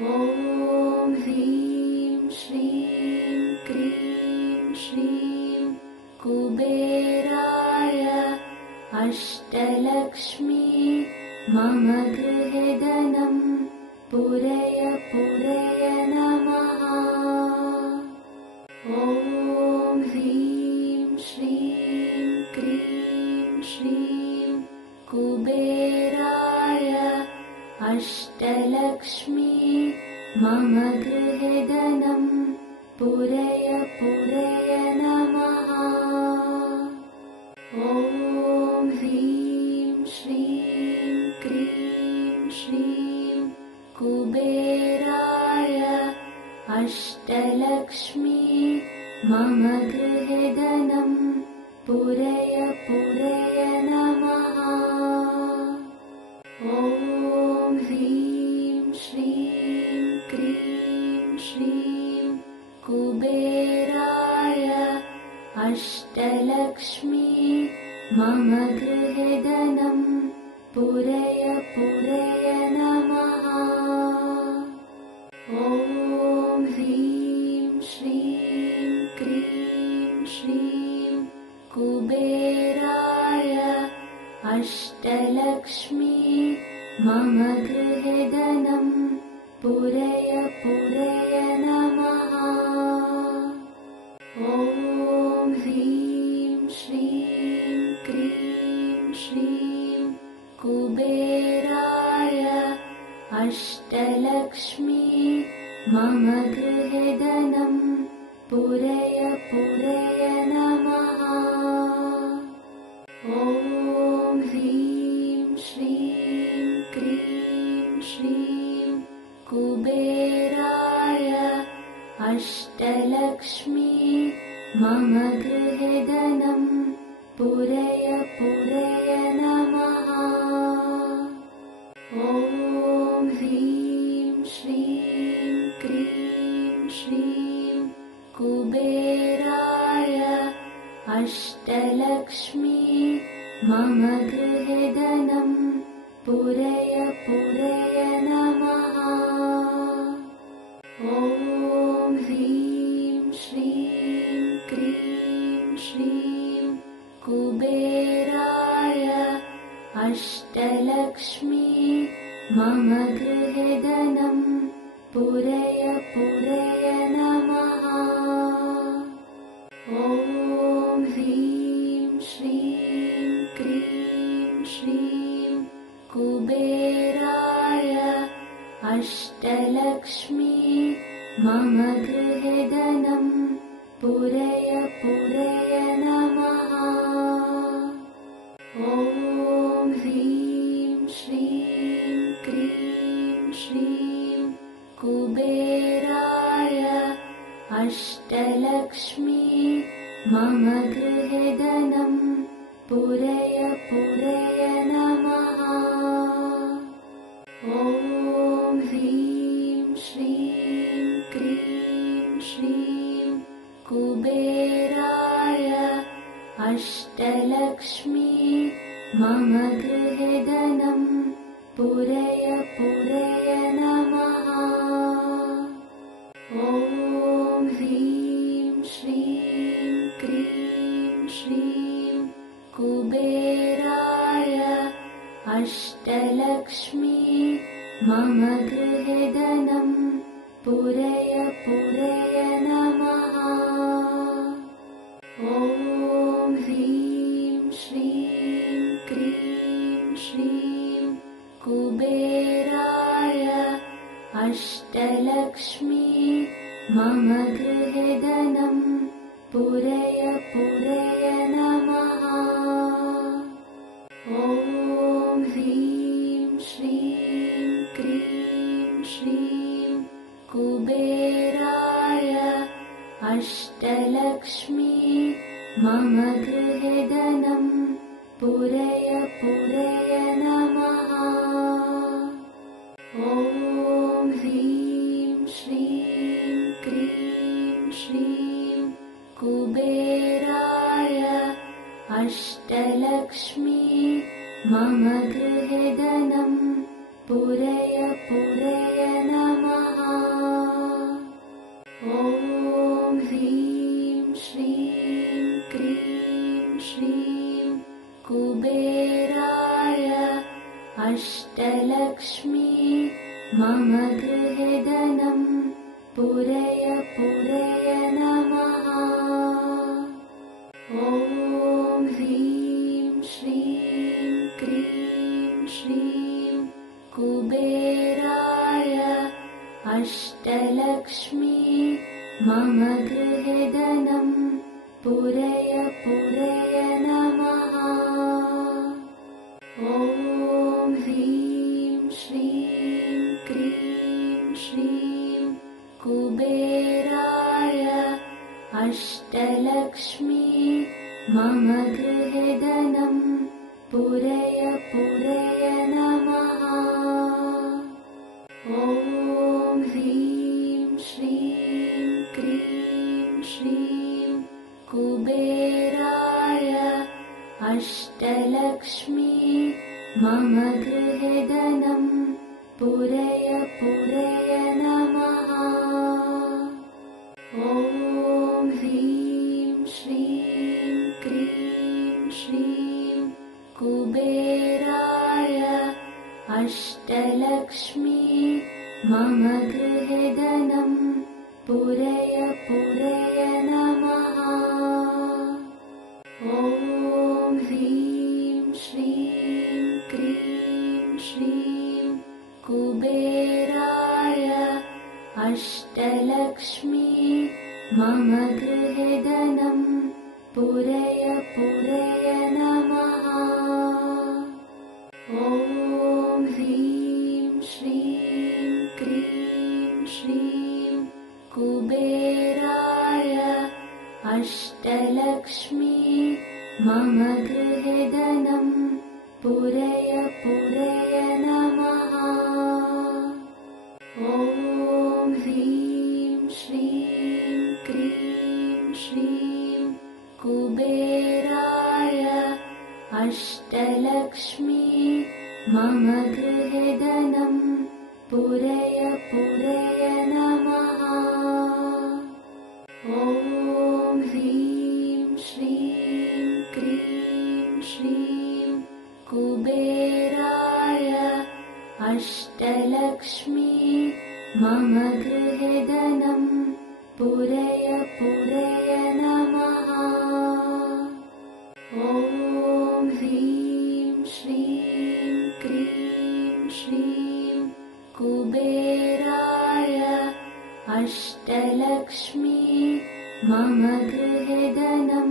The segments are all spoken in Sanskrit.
ॐ ह्रीं श्रीं क्रीं श्रीं कुबेराय अष्टलक्ष्मी मम गृहे धनं पूरय पूरय नमः। ॐ ह्रीं श्रीं क्रीं श्रीं कुबेराय अष्टलक्ष्मी मम गृहे धनं पूरय पूरय नमः। ॐ ह्रीं श्रीं क्रीं श्रीं कुबेराय अष्टलक्ष्मी मम गृहे धनं पूरय पूरय नमः। ॐ ह्रीं श्रीं क्रीं श्रीं कुबेराय अष्टलक्ष्मी मम गृहे धनं पूरय पूरय नमः। ॐ ह्रीं श्रीं क्रीं श्रीं कुबेराय अष्टलक्ष्मी मम गृहे धनं पूरय पूरय नमः। ॐ ह्रीं श्रीं क्रीं श्रीं कुबेराय अष्टलक्ष्मी मम गृहे धनं पूरय पूरय नमः। ॐ ह्रीं श्रीं क्रीं श्रीं कुबेराय अष्टलक्ष्मी मम गृहे धनं पूरय पूरय नमः। ॐ ह्रीं श्रीं क्रीं श्रीं कुबेराय अष्टलक्ष्मी मम गृहे धनं पूरय पूरय नमः। ॐ ह्रीं श्रीं क्रीं श्रीं कुबेराय अष्टलक्ष्मी मम गृहे धनं पूरय पूरय नमः। ॐ ह्रीं श्रीं क्रीं श्रीं कुबेराय अष्टलक्ष्मी मम गृहे धनं पूरय पूरय नमः। ॐ ह्रीं श्रीं क्रीं श्रीं कुबेराय अष्टलक्ष्मी मम गृहे धनं पूरय पूरय नमः। ॐ ह्रीं श्रीं क्रीं श्रीं कुबेराय अष्टलक्ष्मी मम गृहे धनं पूरय पूरय नमः। ॐ ह्रीं श्रीं क्रीं श्रीं कुबेराय अष्टलक्ष्मी मम गृहे धनं पूरय पूरय नमः। ॐ ह्रीं श्रीं क्रीं श्रीं कुबेराय अष्टलक्ष्मी मम गृहे धनं पूरय पूरय नमः। ॐ ह्रीं श्रीं क्रीं श्रीं कुबेराय अष्टलक्ष्मी मम गृहे धनं पूरय पूरय नमः। ॐ ह्रीं श्रीं क्रीं श्रीं कुबेराय अष्टलक्ष्मी मम गृहे धनं पूरय पूरय नमः। मम गृहे धनं पूरय पूरय नमः। ॐ ह्रीं श्रीं क्रीं श्रीं कुबेराय अष्टलक्ष्मी मम गृहे धनं पूरय पूरय नमः। ॐ ह्रीं श्रीं क्रीं श्रीं कुबेराय अष्टलक्ष्मी मम गृहे धनं पूरय पूरय नमः। ॐ ह्रीं श्रीं क्रीं श्रीं कुबेराय अष्टलक्ष्मी मम गृहे धनं पूरय पूरय नमः। ॐ ह्रीं श्रीं क्रीं श्रीं कुबेराय अष्टलक्ष्मी मम गृहे धनं पूरय पूरय नमः। ॐ ह्रीं श्रीं क्रीं श्रीं कुबेराय अष्टलक्ष्मी मम गृहे धनं पूरय पूरय नमः। ॐ ह्रीं श्रीं क्रीं श्रीं कुबेराय अष्टलक्ष्मी मम गृहे धनं पूरय पूरय नमः। ॐ ह्रीं श्रीं क्रीं श्रीं कुबेराय अष्टलक्ष्मी मम गृहे धनं पूरय पूरय नमः। ॐ ह्रीं श्रीं क्रीं श्रीं कुबेराय अष्टलक्ष्मी मम गृहे धनं पूरय पूरय नमः। ॐ ह्रीं श्रीं क्रीं श्रीं कुबेराय अष्टलक्ष्मी मम गृहे धनं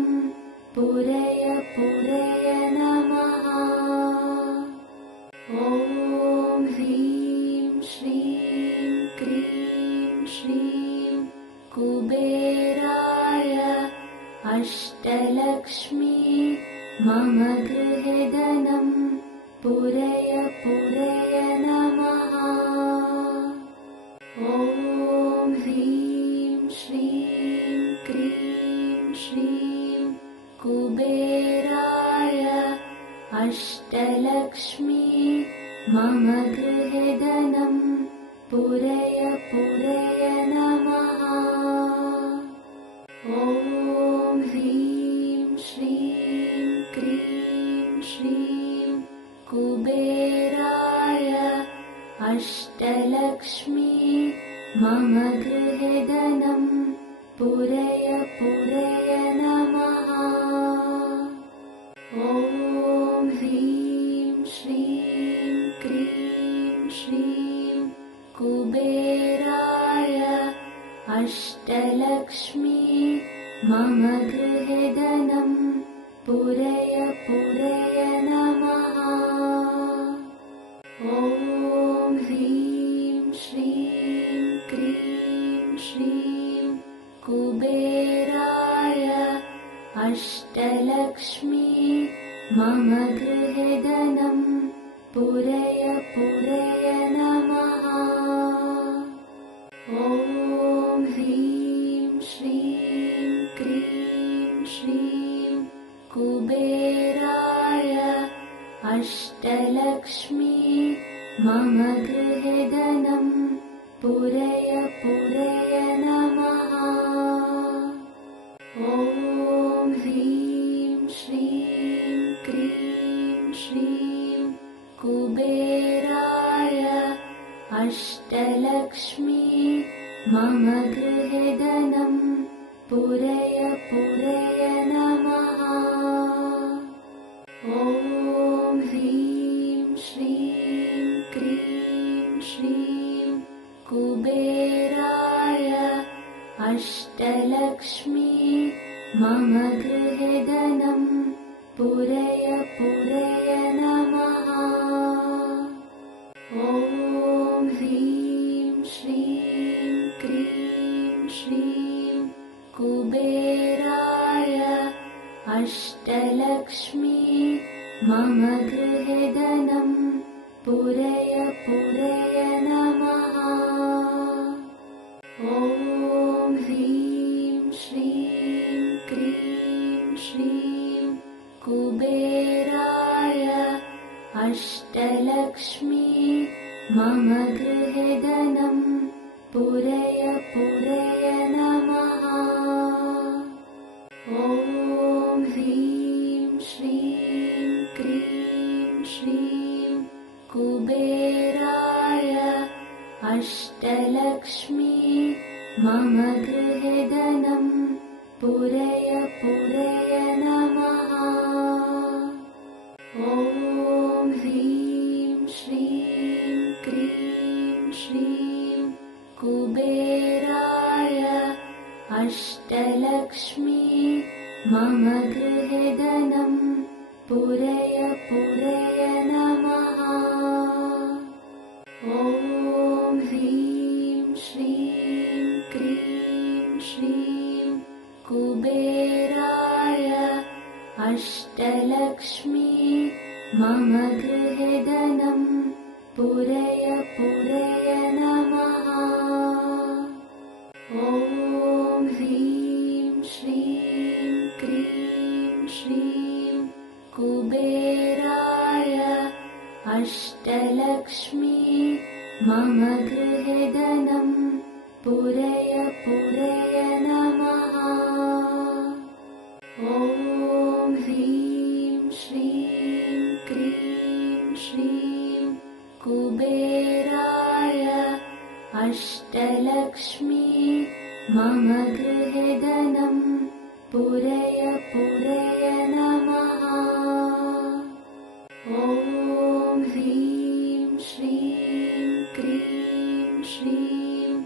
पूरय पूरय नमः। ॐ ह्रीं श्रीं क्रीं श्रीं कुबेराय अष्टलक्ष्मी मम गृहे धनं पूरय पूरय नमः। ॐ ह्रीं श्रीं क्रीं श्रीं कुबेराय अष्टलक्ष्मी मम गृहे धनं पूरय पूरय नमः। ॐ ह्रीं श्रीं क्रीं श्रीं कुबेराय अष्टलक्ष्मी मम गृहे धनं पूरय पूरय नमः। ॐ ह्रीं श्रीं क्रीं श्रीं कुबेराय अष्टलक्ष्मी मम गृहे धनं पूरय पूरय नमः। ॐ ह्रीं श्रीं क्रीं श्रीं कुबेराय अष्टलक्ष्मी मम गृहे धनं पूरय पूरय नमः। ॐ ह्रीं श्रीं क्रीं श्रीं कुबेराय अष्टलक्ष्मी मम गृहे धनं पूरय पूरय नमः। ॐ ह्रीं श्रीं क्रीं श्रीं कुबेराय अष्टलक्ष्मी अष्टलक्ष्मी मम गृहे धनं पूरय पूरय नमः। ॐ ह्रीं श्रीं क्रीं श्रीं कुबेराय अष्टलक्ष्मी मम गृहे धनं पूरय पूरय नमः। ॐ ह्रीं श्रीं क्रीं श्रीं कुबेराय अष्टलक्ष्मी मम गृहे धनं पूरय पूरय नमः। ॐ ह्रीं श्रीं क्रीं श्रीं कुबेराय अष्टलक्ष्मी मम गृहे धनं पूरय पूरय नमः। ॐ ह्रीं श्रीं क्रीं श्रीं कुबेराय अष्टलक्ष्मी मम गृहे धनं पूरय पूरय नमः। ॐ ह्रीं श्रीं क्रीं श्रीं कुबेराय अष्टलक्ष्मी मम गृहे धनं पूरय पूरय नमः। ॐ ह्रीं श्रीं क्रीं श्रीं कुबेराय अष्टलक्ष्मी मम गृहे धनं पूरय पूरय नमः। ॐ ह्रीं श्रीं क्रीं श्रीं कुबेराय अष्टलक्ष्मी मम गृहे धनं पूरय पूरय नमः। ॐ ह्रीं श्रीं क्रीं श्रीं कुबेराय अष्टलक्ष्मी मम गृहे धनं पूरय पूरय नमः। ॐ ह्रीं श्रीं क्रीं श्रीं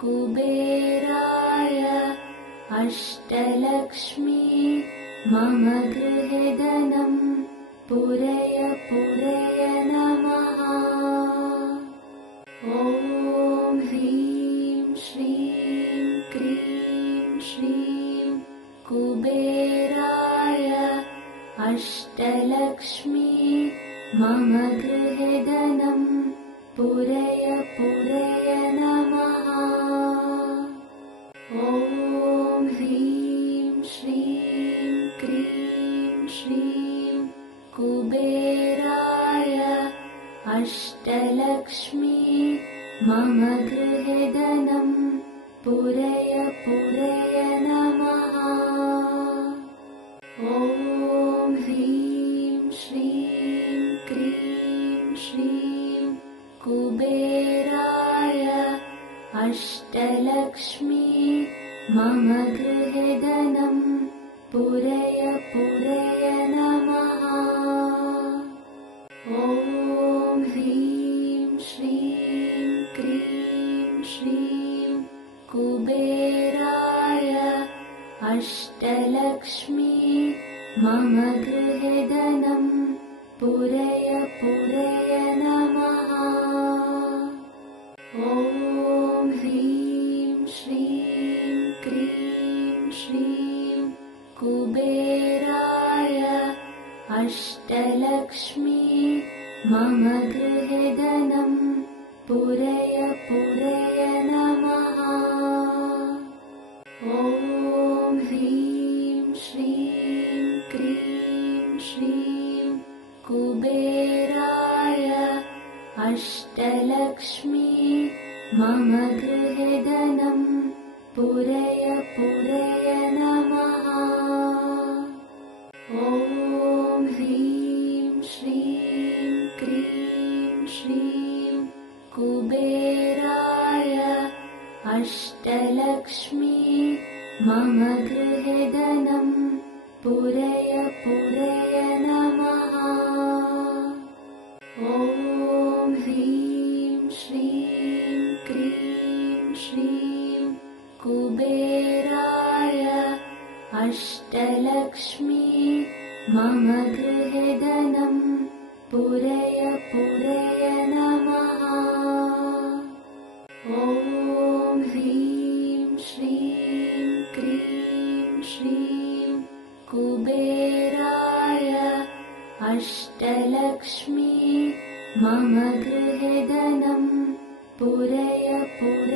कुबेराय अष्टलक्ष्मी मम गृहे धनं पूरय पूरय नमः। ॐ ह्रीं श्रीं क्रीं श्रीं कुबेराय अष्टलक्ष्मी मम गृहे धनं पूरय पूरय नमः। ॐ ह्रीं श्रीं क्रीं श्रीं कुबेराय अष्टलक्ष्मी मम गृहे धनं पूरय पूरय नमः। ॐ ह्रीं श्रीं क्रीं श्रीं कुबेराय अष्टलक्ष्मी मम गृहे धनं पूरय पूरय नमः। ॐ ह्रीं श्रीं क्रीं श्रीं कुबेराय अष्टलक्ष्मी मम गृहे धनं पूरय पूरय नमः। ॐ ह्रीं श्रीं क्रीं श्रीं कुबेराय अष्टलक्ष्मी मम गृहे धनं पूरय पूरय नमः। ॐ ह्रीं श्रीं क्रीं श्रीं कुबेराय अष्टलक्ष्मी मम गृहे धनं पूरय पूरय नमः। ॐ ह्रीं श्रीं क्रीं श्रीं कुबेराय अष्टलक्ष्मी मम गृहे धनं पूरय पूरय नमः। ॐ ह्रीं श्रीं क्रीं श्रीं कुबेराय अष्टलक्ष्मी मम गृहे धनं पूरय पूरय नमः। ॐ ह्रीं श्रीं क्रीं श्रीं कुबेराय अष्टलक्ष्मी मम गृहे धनं पूरय पूरय